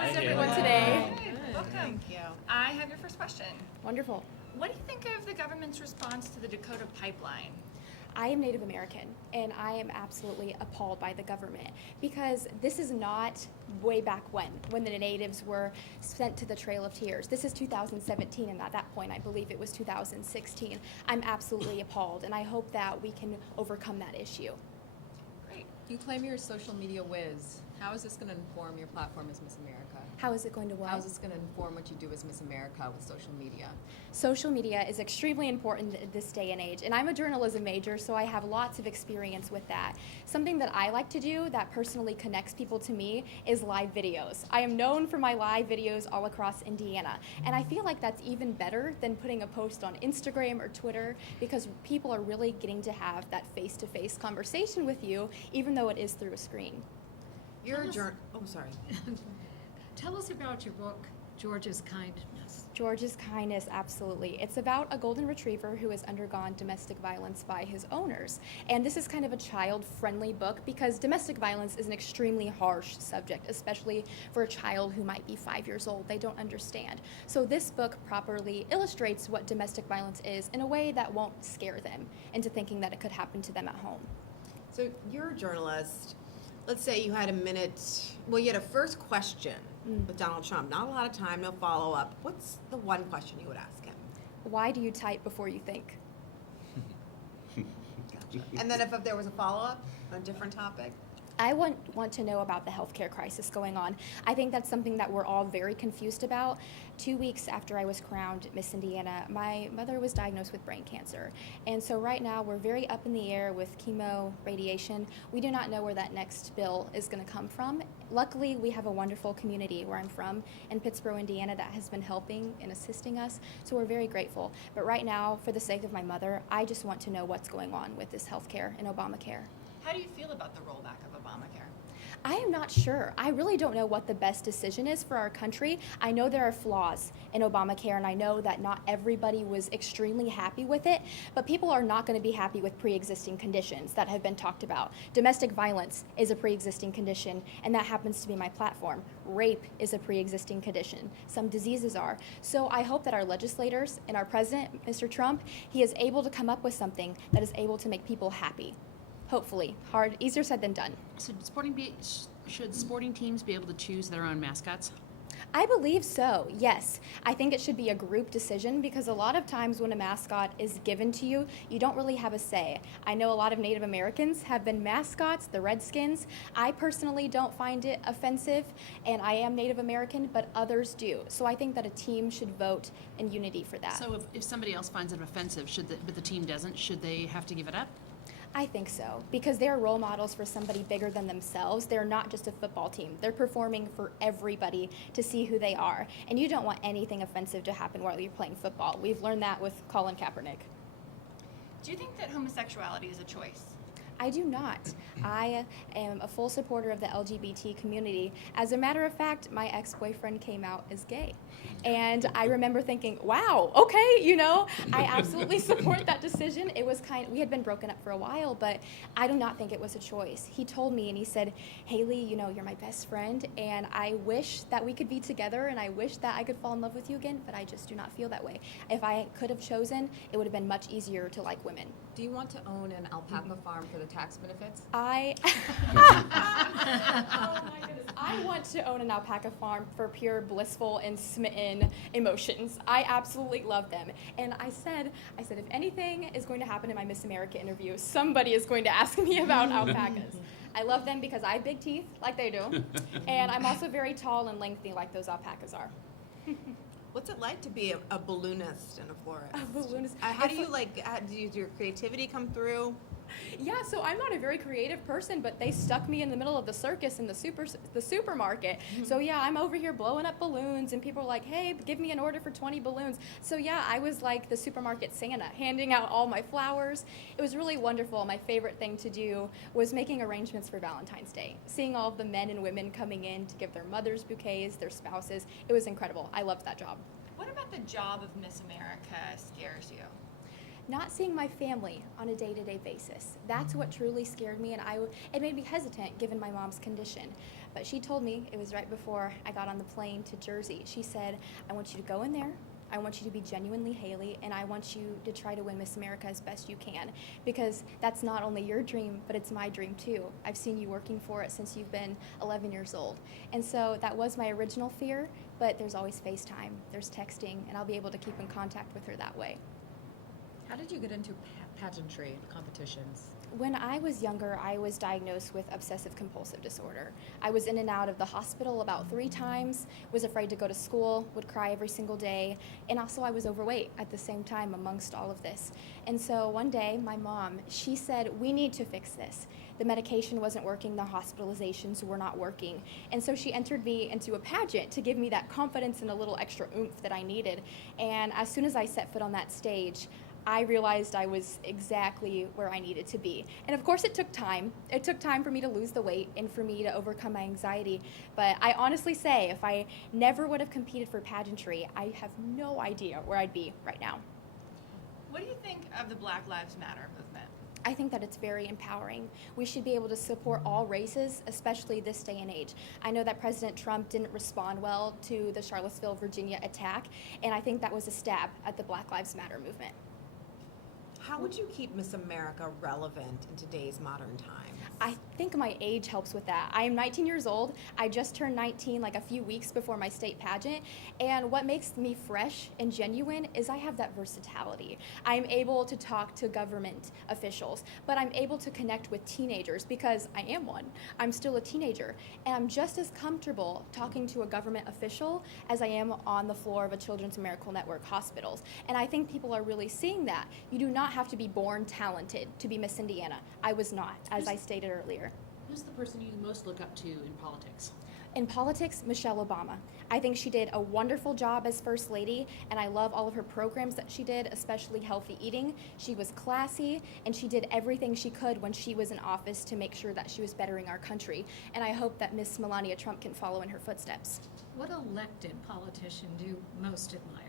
How's everyone today? Good. Welcome. Thank you. I have your first question. Wonderful. What do you think of the government's response to the Dakota pipeline? I am Native American, and I am absolutely appalled by the government because this is not way back when the natives were sent to the Trail of Tears. This is 2017, and at that point, I believe it was 2016. I'm absolutely appalled, and I hope that we can overcome that issue. Great. You claim you're a social media whiz. How is this going to inform your platform as Miss America? How is it going to work? How is this going to inform what you do as Miss America with social media? Social media is extremely important in this day and age, and I'm a journalism major, so I have lots of experience with that. Something that I like to do that personally connects people to me is live videos. I am known for my live videos all across Indiana, and I feel like that's even better than putting a post on Instagram or Twitter because people are really getting to have that face-to-face conversation with you, even though it is through a screen. You're a oh, sorry. Tell us about your book, George's Kindness. George's Kindness, absolutely. It's about a golden retriever who has undergone domestic violence by his owners. And this is kind of a child-friendly book because domestic violence is an extremely harsh subject, especially for a child who might be 5 years old. They don't understand. So this book properly illustrates what domestic violence is in a way that won't scare them into thinking that it could happen to them at home. So you're a journalist. Let's say you had a minute, well, you had a first question with Donald Trump. Not a lot of time, no follow-up. What's the one question you would ask him? Why do you type before you think? Gotcha. And then if there was a follow-up on a different topic? I want to know about the healthcare crisis going on. I think that's something that we're all very confused about. 2 weeks after I was crowned Miss Indiana, my mother was diagnosed with brain cancer. And so right now we're very up in the air with chemo, radiation. We do not know where that next bill is going to come from. Luckily, we have a wonderful community where I'm from in Pittsburgh, Indiana that has been helping and assisting us. So we're very grateful. But right now, for the sake of my mother, I just want to know what's going on with this healthcare and Obamacare. How do you feel about the rollback of Obamacare? I am not sure. I really don't know what the best decision is for our country. I know there are flaws in Obamacare, and I know that not everybody was extremely happy with it, but people are not going to be happy with pre-existing conditions that have been talked about. Domestic violence is a pre-existing condition, and that happens to be my platform. Rape is a pre-existing condition. Some diseases are. So I hope that our legislators and our president, Mr. Trump, he is able to come up with something that is able to make people happy. Hopefully. Hard, easier said than done. So should sporting teams be able to choose their own mascots? I believe so, yes. I think it should be a group decision because a lot of times when a mascot is given to you, you don't really have a say. I know a lot of Native Americans have been mascots, the Redskins. I personally don't find it offensive, and I am Native American, but others do. So I think that a team should vote in unity for that. So if somebody else finds it offensive, but the team doesn't, should they have to give it up? I think so, because they're role models for somebody bigger than themselves. They're not just a football team. They're performing for everybody to see who they are. And you don't want anything offensive to happen while you're playing football. We've learned that with Colin Kaepernick. Do you think that homosexuality is a choice? I do not. I am a full supporter of the LGBT community. As a matter of fact, my ex-boyfriend came out as gay. And I remember thinking, wow, okay, I absolutely support that decision. It was we had been broken up for a while, but I do not think it was a choice. He told me and he said, Haley, you're my best friend, and I wish that we could be together, and I wish that I could fall in love with you again, but I just do not feel that way. If I could have chosen, it would have been much easier to like women. Do you want to own an alpaca farm for the tax benefits? Oh my goodness. I want to own an alpaca farm for pure blissful and smitten emotions. I absolutely love them. And I said, if anything is going to happen in my Miss America interview, somebody is going to ask me about alpacas. I love them because I have big teeth, like they do. And I'm also very tall and lengthy, like those alpacas are. What's it like to be a balloonist in a forest? A balloonist. How do you does your creativity come through? Yeah, so I'm not a very creative person, but they stuck me in the middle of the circus in the supermarket. So yeah, I'm over here blowing up balloons, and people are like, hey, give me an order for 20 balloons. So yeah, I was like the supermarket Santa, handing out all my flowers. It was really wonderful. My favorite thing to do was making arrangements for Valentine's Day. Seeing all of the men and women coming in to give their mothers bouquets, their spouses. It was incredible. I loved that job. What about the job of Miss America scares you? not seeing my family on a day-to-day basis. That's what truly scared me, and it made me hesitant given my mom's condition. But she told me, it was right before I got on the plane to Jersey, she said, I want you to go in there, I want you to be genuinely Haley, and I want you to try to win Miss America as best you can, because that's not only your dream, but it's my dream too. I've seen you working for it since you've been 11 years old. And so that was my original fear, but there's always FaceTime, there's texting, and I'll be able to keep in contact with her that way. How did you get into pageantry competitions? When I was younger, I was diagnosed with obsessive compulsive disorder. I was in and out of the hospital about 3 times, was afraid to go to school, would cry every single day, and also I was overweight at the same time amongst all of this. And so one day, my mom, she said, we need to fix this. The medication wasn't working, the hospitalizations were not working. And so she entered me into a pageant to give me that confidence and a little extra oomph that I needed. And as soon as I set foot on that stage, I realized I was exactly where I needed to be. And of course it took time. It took time for me to lose the weight and for me to overcome my anxiety. But I honestly say, if I never would have competed for pageantry, I have no idea where I'd be right now. What do you think of the Black Lives Matter movement? I think that it's very empowering. We should be able to support all races, especially this day and age. I know that President Trump didn't respond well to the Charlottesville, Virginia attack, and I think that was a stab at the Black Lives Matter movement. How would you keep Miss America relevant in today's modern times? I think my age helps with that. I am 19 years old. I just turned 19 like a few weeks before my state pageant. And what makes me fresh and genuine is I have that versatility. I'm able to talk to government officials, but I'm able to connect with teenagers because I am one. I'm still a teenager. And I'm just as comfortable talking to a government official as I am on the floor of a Children's Miracle Network hospitals. And I think people are really seeing that. You do not have to be born talented to be Miss Indiana. I was not, as I stated earlier. Who's the person you most look up to in politics? In politics, Michelle Obama. I think she did a wonderful job as First Lady, and I love all of her programs that she did, especially healthy eating. She was classy, and she did everything she could when she was in office to make sure that she was bettering our country. And I hope that Miss Melania Trump can follow in her footsteps. What elected politician do you most admire?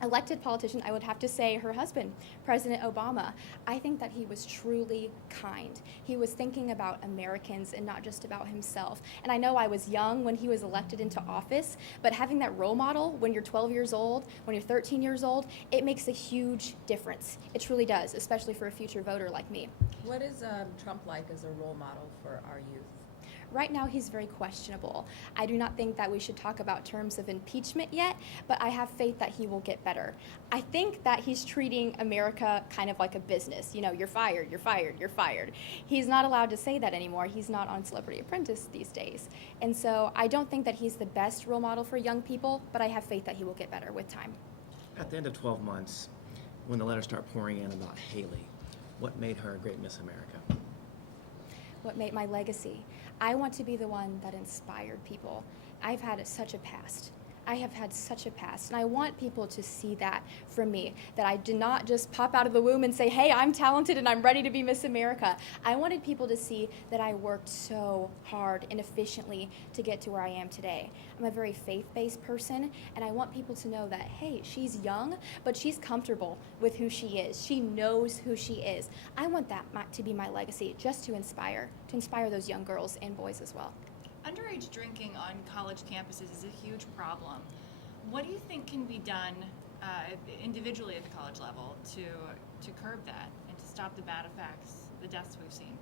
Elected politician, I would have to say her husband, President Obama. I think that he was truly kind. He was thinking about Americans and not just about himself. And I know I was young when he was elected into office, but having that role model when you're 12 years old, when you're 13 years old, it makes a huge difference. It truly does, especially for a future voter like me. What is Trump like as a role model for our youth? Right now, he's very questionable. I do not think that we should talk about terms of impeachment yet, but I have faith that he will get better. I think that he's treating America kind of like a business. You know, you're fired, you're fired, you're fired. He's not allowed to say that anymore. He's not on Celebrity Apprentice these days. And so I don't think that he's the best role model for young people, but I have faith that he will get better with time. At the end of 12 months, when the letters start pouring in about Haley, what made her a great Miss America? What made my legacy? I want to be the one that inspired people. I've had such a past. I have had such a past, and I want people to see that from me, that I did not just pop out of the womb and say, hey, I'm talented and I'm ready to be Miss America. I wanted people to see that I worked so hard and efficiently to get to where I am today. I'm a very faith-based person, and I want people to know that, hey, she's young, but she's comfortable with who she is. She knows who she is. I want that to be my legacy, just to inspire those young girls and boys as well. Underage drinking on college campuses is a huge problem. What do you think can be done individually at the college level to curb that and to stop the bad effects, the deaths we've seen?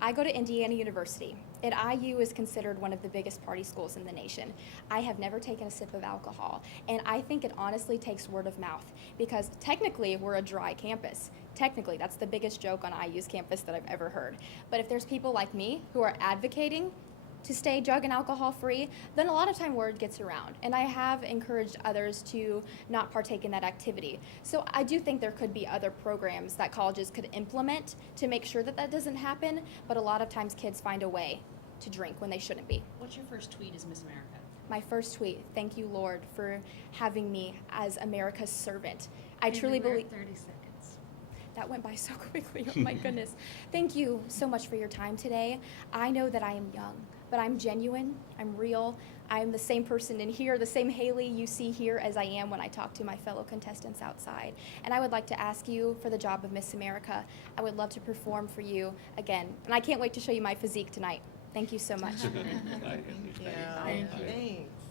I go to Indiana University. At IU is considered one of the biggest party schools in the nation. I have never taken a sip of alcohol, and I think it honestly takes word of mouth because technically we're a dry campus. Technically, that's the biggest joke on IU's campus that I've ever heard. But if there's people like me who are advocating to stay drug and alcohol free, then a lot of time word gets around. And I have encouraged others to not partake in that activity. So I do think there could be other programs that colleges could implement to make sure that that doesn't happen, but a lot of times kids find a way to drink when they shouldn't be. What's your first tweet as Miss America? My first tweet, thank you, Lord, for having me as America's servant. I truly believe 30 seconds. that went by so quickly. Oh my goodness. Thank you so much for your time today. I know that I am young. but I'm genuine, I'm real, I'm the same person in here, the same Haley you see here as I am when I talk to my fellow contestants outside. And I would like to ask you for the job of Miss America. I would love to perform for you again. And I can't wait to show you my physique tonight. Thank you so much. Thank you. Thank you. Thanks.